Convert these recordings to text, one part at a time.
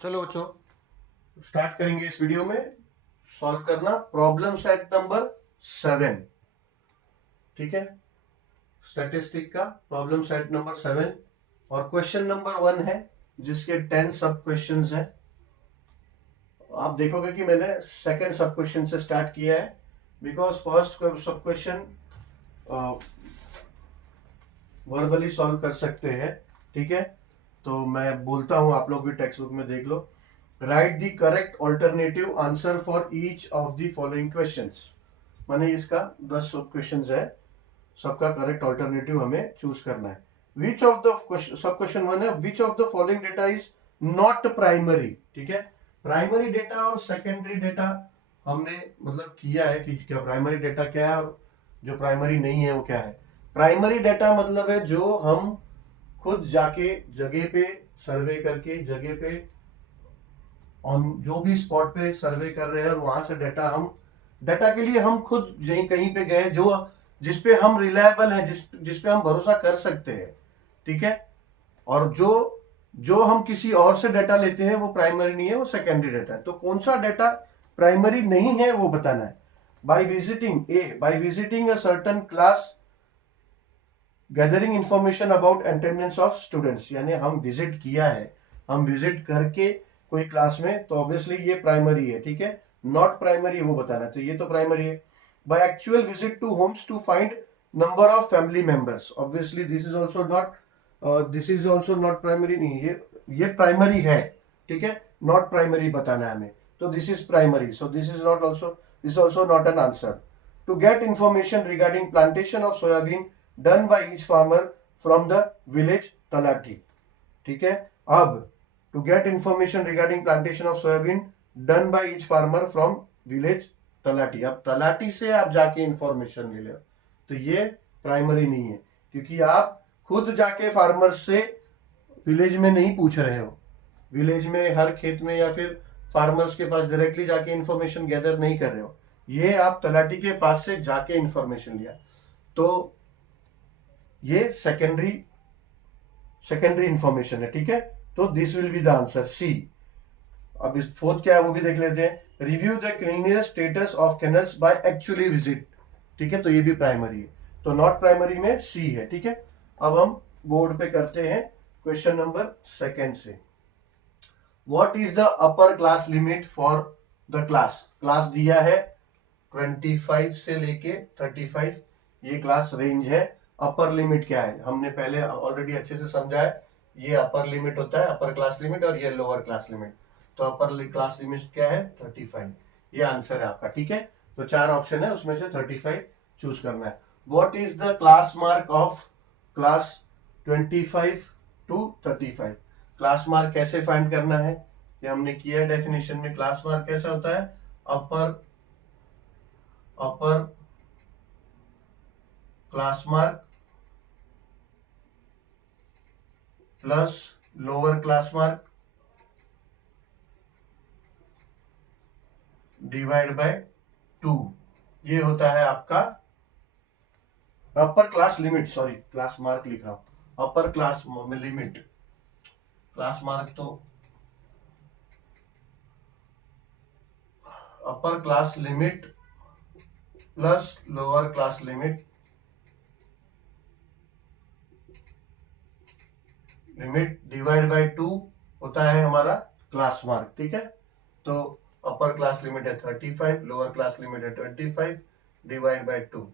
चलो बच्चों, स्टार्ट करेंगे इस वीडियो में सॉल्व करना प्रॉब्लम सेट नंबर 7। ठीक है, स्टैटिस्टिक का प्रॉब्लम सेट नंबर 7 और क्वेश्चन नंबर 1 है जिसके 10 सब क्वेश्चंस हैं। आप देखोगे कि मैंने सेकंड सब क्वेश्चन से स्टार्ट किया है बिकॉज फर्स्ट सब क्वेश्चन वर्बली सॉल्व कर सकते हैं। ठीक है, तो मैं बोलता हूं, आप लोग भी टेक्स्ट बुक में देख लो। Write the correct alternative answer for each of the following questions. माने इसका 10 सब क्वेश्चंस है, सबका करेक्ट ऑल्टरनेटिव हमें चूज करना है। Which of the sub question 1 है, which of the following data is not primary. ठीक है, प्राइमरी डेटा और सेकेंडरी डेटा हमने मतलब किया है कि क्या प्राइमरी डेटा क्या है और जो प्राइमरी नहीं है वो क्या है। प्राइमरी डेटा मतलब है जो हम खुद जाके जगह पे सर्वे करके जगह पे ऑन जो भी स्पॉट पे सर्वे कर रहे हैं और वहां से डाटा के लिए हम खुद कहीं पे गए जो जिसपे हम रिलायबल है, जिसपे हम भरोसा कर सकते हैं। ठीक है, और जो जो हम किसी और से डाटा लेते हैं वो प्राइमरी नहीं है, वो सेकेंडरी डाटा है। तो कौन सा डाटा प्राइमरी नहीं है वो बताना है। By visiting a certain class gathering information about attendance of students, यानी हम विजिट किया है, हम विजिट करके कोई क्लास में, तो ऑब्वियसली ये प्राइमरी है। ठीक है, नॉट प्राइमरी वो बताना है, तो ये तो प्राइमरी है। By actual visit to homes to find number of family members, obviously this is also not primary, नहीं ये प्राइमरी है। ठीक है, नॉट प्राइमरी बताना है हमें, तो this is primary, so this also not an answer. To get information regarding plantation of soybean done by each farmer from the village talati. ठीक है, अब to get information regarding plantation of soybean done by each farmer from village talati, अब तलाटी से आप जाके information ले लो, तो ये प्राइमरी नहीं है क्योंकि आप खुद जाके फार्मर से विलेज में नहीं पूछ रहे हो, विलेज में हर खेत में या फिर फार्मर्स के पास डायरेक्टली जाके इंफॉर्मेशन गैदर नहीं कर रहे हो, ये आप तलाटी के पास से जाके इंफॉर्मेशन लिया, तो ये सेकेंडरी इंफॉर्मेशन है। ठीक है, तो this will be the answer C. अब इस फोर्थ क्या है वो भी देख लेते हैं। Review the cleanliness status of canals by actually visit. ठीक है, तो ये भी प्राइमरी है, तो नॉट प्राइमरी में सी है। ठीक है, अब हम बोर्ड पे करते हैं क्वेश्चन नंबर 2 से। What is the upper class limit for the class दिया है 25 से लेके 35, ये क्लास रेंज है। अपर लिमिट क्या है हमने पहले ऑलरेडी अच्छे से समझा है, ये अपर लिमिट होता है, अपर क्लास लिमिट, और ये लोअर क्लास लिमिट। तो अपर क्लास लिमिट क्या है 35, ये आंसर है आपका। ठीक है, तो 4 ऑप्शन है, उसमें से 35 चूज करना है। What is the class mark of class 25 to 35, class mark कैसे फाइंड करना है ये हमने किया है डेफिनेशन में। क्लास मार्क कैसा होता है, upper class mark plus lower class mark divide by 2, ये होता है आपका upper class limit. Sorry, class mark लिख रहा हूं, upper class limit, class mark तो upper class limit plus lower class limit divide by 2 होता है हमारा क्लास मार्क। ठीक है, तो अपर क्लास लिमिट है 35, लोअर क्लास लिमिट है 25, डिवाइड बाय 2,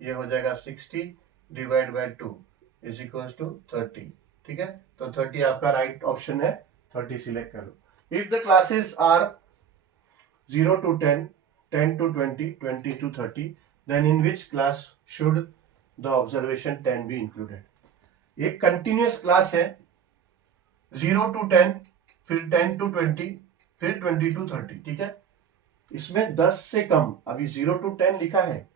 ये हो जाएगा 60 divide by 2 is equal to 30। ठीक है, तो 30 आपका राइट ऑप्शन है, 30 सिलेक्ट कर लो। If the classes are 0 to 10, 10 to 20, 20 to 30, then in which class should the observation 10 be included? एक कंटिन्यूअस क्लास है 0 to 10, फिर 10 to 20, फिर 20 to 30। ठीक है, इसमें 10 से कम, अभी 0 to 10 लिखा है,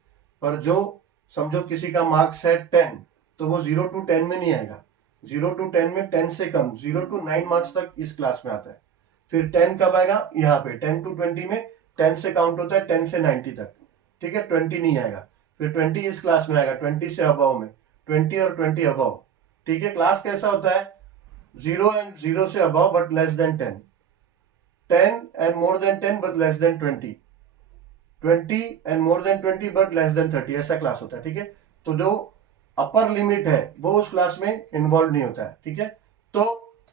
पर जो समझो किसी का मार्क्स है 10, तो वो 0 to 10 में नहीं आएगा। 0 to 10 में 10 से कम 0 to 9 मार्क्स तक इस क्लास में आता है। फिर 10 कब आएगा, यहाँ पे 10 to 20 में 10 से काउंट होता है 10 से 90 तक। ठीक है, 20 नहीं आएगा। फिर 20 इस क्लास में आएगा, 20 से अबव में, 20 और 20 अबव। ठीक है, क्लास कैसा होता है 0 एंड 0 से above but less than 10। 10 and more than 10 but less than 20, 20 and more than 20 but less than 30, ऐसा क्लास होता है, ठीक है। तो जो अपर लिमिट है वो उस क्लास में इन्वॉल्व नहीं होता है, ठीक है। तो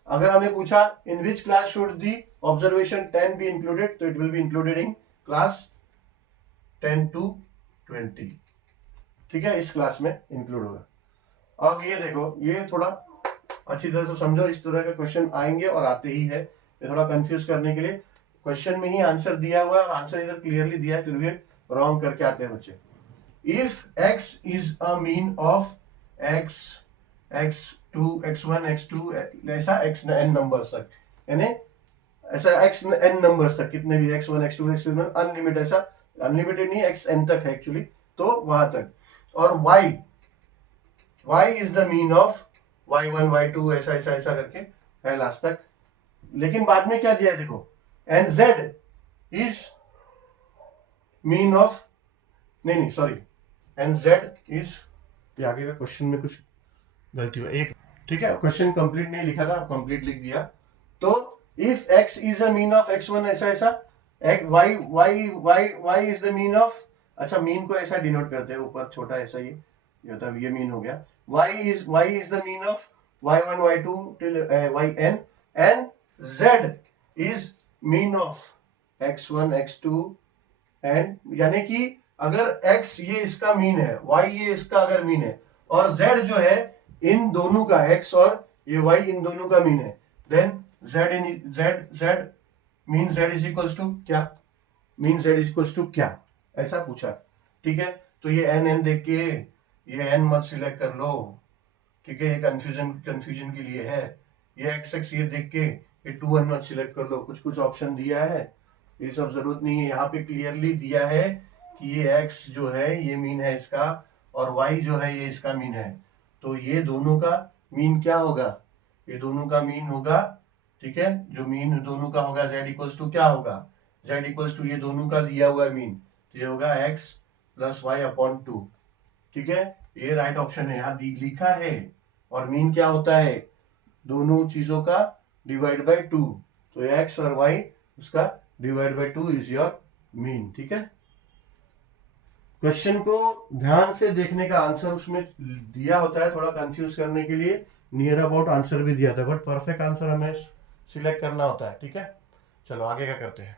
अगर हमें पूछा in which class should the observation 10 be included, तो it will be included in class 10 to 20, ठीक है, इस क्लास में इंक्लूड होगा। अब ये देखो, ये थोड़ा अच्छी तरह से समझो, इस तरह के क्वेश्चन आएंगे और आते ही है। ये थोड़ा कंफ्यूज करने के लिए क्वेश्चन में ही आंसर दिया हुआ है और आंसर इधर क्लियरली दिया है, फिर भी रॉन्ग करके आते हैं बच्चे। If x is a mean of x, x2, x1, x2 ऐसा xn नंबर्स तक, यानी ऐसा xn नंबर्स तक, कितने भी x1, x2, x3 अनलिमिटेड, ऐसा अनलिमिटेड नहीं, xn तक है एक्चुअली, तो वहां तक। और y is the mean of y1, y2 ऐसा ऐसा ऐसा करके है लास्ट तक। लेकिन बाद में क्या दिया है देखो, and z is mean of, नहीं सॉरी, एंड z इज, ये आगे का क्वेश्चन में कुछ गलती हुआ एक, ठीक है, क्वेश्चन कंप्लीट नहीं लिखा था, कंप्लीट लिख दिया। तो if x is the mean of x1 ऐसा ऐसा, y is the mean of, अच्छा मीन को ऐसा डिनोट करते हैं ऊपर छोटा ऐसा, ये मतलब ये मीन हो गया, y is the mean of y1, y2 till yn, and z is mean of x1, x2 and, यानी कि अगर x ये इसका मीन है, y ये इसका अगर मीन है, और z जो है इन दोनों का, x और ये y इन दोनों का मीन है, then z mean z is equals to क्या, mean z is equals to क्या, ऐसा पूछा, ठीक है। तो ये n देख के ये n मत सिलेक्ट कर लो, ठीक है, ये कंफ्यूजन के लिए है। ये x ये देख के ये 2 मत सिलेक्ट कर लो, कुछ ऑप्शन दिया है, ये सब जरूरत नहीं है। यहाँ पे क्लियरली दिया है कि ये x जो है ये मीन है इसका, और y जो है ये इसका मीन है, तो ये दोनों का मीन क्या होगा, ये दोनों का मीन होगा, ठीक है, जो मीन दोनों का होगा z इक्वल्स टू क्या होगा, z इक्वल्स टू ये दोनों का दिया हुआ है मीन, तो ये होगा x प्लस वाई अपॉन 2, ठीक है, ये राइट ऑप्शन है, यहाँ लिखा है। और मीन क्या होता है, दोनों चीजों का डिवाइड बाय 2, तो x और y उसका divide by 2 is your mean, ठीक है। क्वेश्चन को ध्यान से देखने का आंसर उसमें दिया होता है, थोड़ा कंफ्यूज करने के लिए नियर अबाउट आंसर भी दिया था, बट परफेक्ट आंसर हमें सिलेक्ट करना होता है, ठीक है। चलो आगे क्या करते हैं।